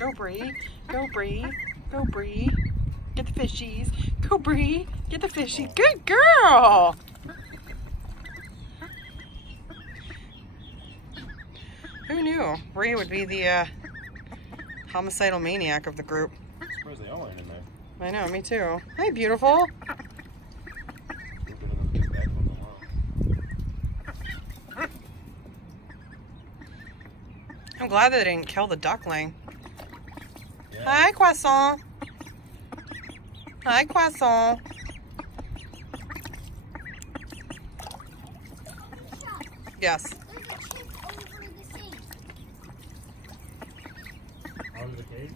Go, Brie. Go, Brie. Go, Brie. Get the fishies. Go, Brie. Get the fishy. Good girl. Who knew Brie would be the homicidal maniac of the group? I'm surprised they all ain't in there. I know, me too. Hi, beautiful. I'm glad that they didn't kill the duckling. Yeah. Hi, croissant. Hi, croissant. Yes. Under the cage?